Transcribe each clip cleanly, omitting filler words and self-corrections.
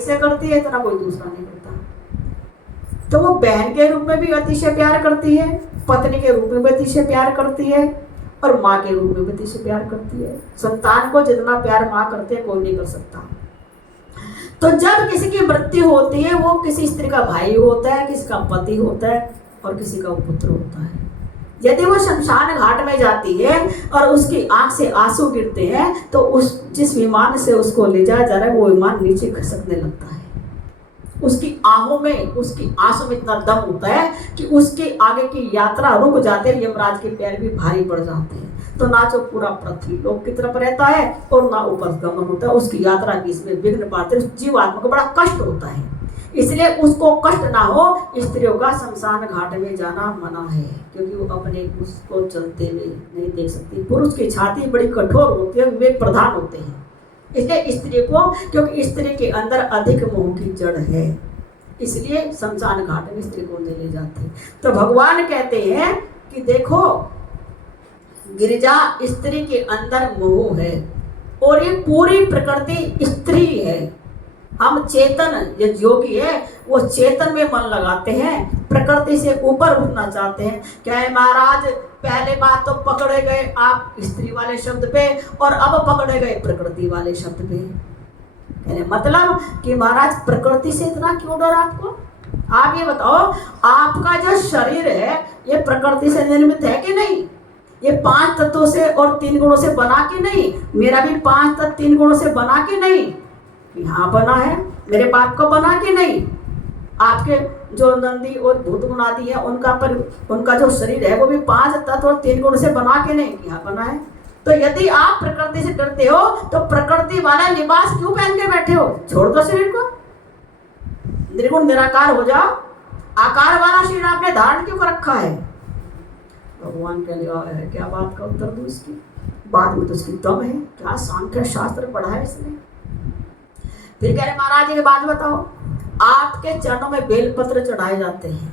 इसे करती है, इतना कोई दूसरा नहीं करता। तो वो बहन के रूप में भी अतिशय प्यार करती है, पत्नी के रूप में भी अतिशय प्यार करती है, और माँ के रूप में भी अतिशय प्यार करती है। संतान को जितना प्यार माँ करती है कोई नहीं कर सकता। तो जब किसी की मृत्यु होती है, वो किसी स्त्री का भाई होता है, किसी का पति होता है, और किसी का पुत्र होता है। यदि वो शमशान घाट में जाती है और उसकी आंख से आंसू गिरते हैं, तो उस जिस विमान से उसको ले जाया जा रहा है वो विमान नीचे खसकने लगता है। उसकी आंखों में, उसकी आंसू में इतना दम होता है कि उसके आगे की यात्रा रुक जाते हैं, यमराज के पैर भी भारी पड़ जाते हैं। तो ना जो पूरा पृथ्वी लोक की तरफ रहता है और ना ऊपर गमन होता है, उसकी यात्रा की इसमें विघ्न पड़ते हैं, जीव आत्मा को बड़ा कष्ट होता है। इसलिए उसको कष्ट ना हो, स्त्रियों का शमशान घाट में जाना मना है, क्योंकि वो अपने उसको चलते हुए नहीं देख सकती। पुरुष की छाती बड़ी कठोर होती है, विवेक प्रधान होते हैं। इसलिए स्त्री को, क्योंकि स्त्री के अंदर अधिक मोह की जड़ है, इसलिए शमशान घाट में स्त्री को नहीं ले जाते। तो भगवान कहते हैं कि देखो, गिरिजा स्त्री के अंदर मोह है, और ये पूरी प्रकृति स्त्री है। हम चेतन, जो योगी है वो चेतन में मन लगाते हैं, प्रकृति से ऊपर उठना चाहते हैं। क्या है महाराज, पहले बात तो पकड़े गए आप स्त्री वाले शब्द पे, और अब पकड़े गए प्रकृति वाले शब्द पे। मतलब कि महाराज प्रकृति से इतना क्यों डर आपको? आप ये बताओ, आपका जो शरीर है ये प्रकृति से निर्मित है कि नहीं? ये 5 तत्वों से और 3 गुणों से बना के नहीं? मेरा भी 5 तत्व 3 गुणों से बना के नहीं? यहाँ बना है। मेरे बाप को बना के नहीं? आपके जो नंदी और भूत गुण आदि है उनका जो शरीर है वो भी 5 तत्व और 3 गुण से बना के नहीं? यहाँ बना है। तो यदि आप प्रकृति से डरते हो तो प्रकृति वाला लिबास क्यों पहन के बैठे हो? छोड़ दो शरीर को, निर्गुण निराकार हो जाओ। आकार वाला शरीर आपने धारण क्यों कर रखा है? भगवान के लिए है, क्या बात का उत्तर दूं इसकी? बाद में तो उसकी दम है, क्या सांख्य शास्त्र पढ़ा है इसने। फिर कह रहे महाराज जी की बात बताओ, आपके चरणों में बेलपत्र चढ़ाए जाते हैं,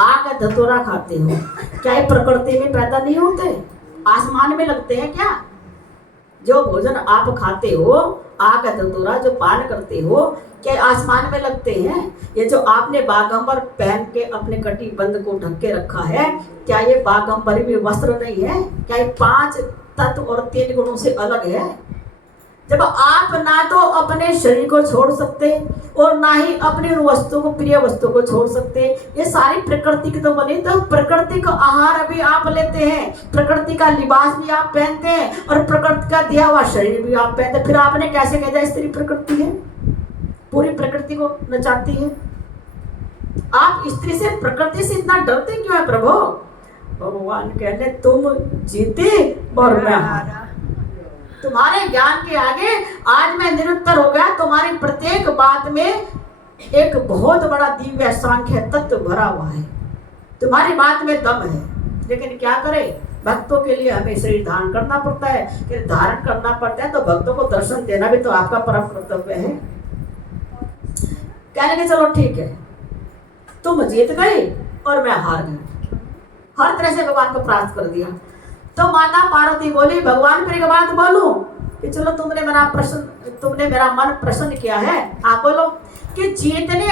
आग धतूरा खाते हो, क्या ये प्रकृति में पैदा नहीं होते? आसमान में लगते हैं क्या? जो भोजन आप खाते हो, आग धतूरा जो पान करते हो, क्या आसमान में लगते हैं? ये जो आपने बागंबर पहन के अपने कटी बंद को ढक के रखा है, क्या ये बागंबरी भी वस्त्र नहीं है? क्या ये 5 तत्व और 3 गुणों से अलग है? जब आप ना तो अपने शरीर को छोड़ सकते और ना ही अपनी वस्तु को, प्रिय वस्तु को छोड़ सकते, ये सारी प्रकृति की तो बनी, तो प्रकृति का आहार भी आप लेते हैं, प्रकृति का लिबास भी आप पहनते हैं, और प्रकृति का दिया हुआ शरीर भी आप पहनते हैं। फिर आपने कैसे कह दिया स्त्री प्रकृति है? पूरी प्रकृति को नचाती है। आप स्त्री से, प्रकृति से इतना डरते क्यों है प्रभु? भगवान कहते तुम जीते और मैं हारा। तुम्हारे ज्ञान के आगे आज मैं निरुत्तर हो गया। तुम्हारी प्रत्येक बात में एक बहुत बड़ा दिव्य सांख्य तत्व भरा हुआ है, तुम्हारी बात में दम है। लेकिन क्या करें, भक्तों के लिए हमें शरीर धारण करना पड़ता है। कि धारण करना पड़ता है तो भक्तों को दर्शन देना भी तो आपका परम कर्तव्य है। कहने के चलो ठीक है, तुम जीत गए और मैं हार गई, हर तरह से भगवान को प्राप्त कर दिया। तो माता पार्वती बोली, भगवान फिर एक बात बोलूं कि चलो तुमने मेरा मन प्रसन्न किया है। आप बोलो कि जीतने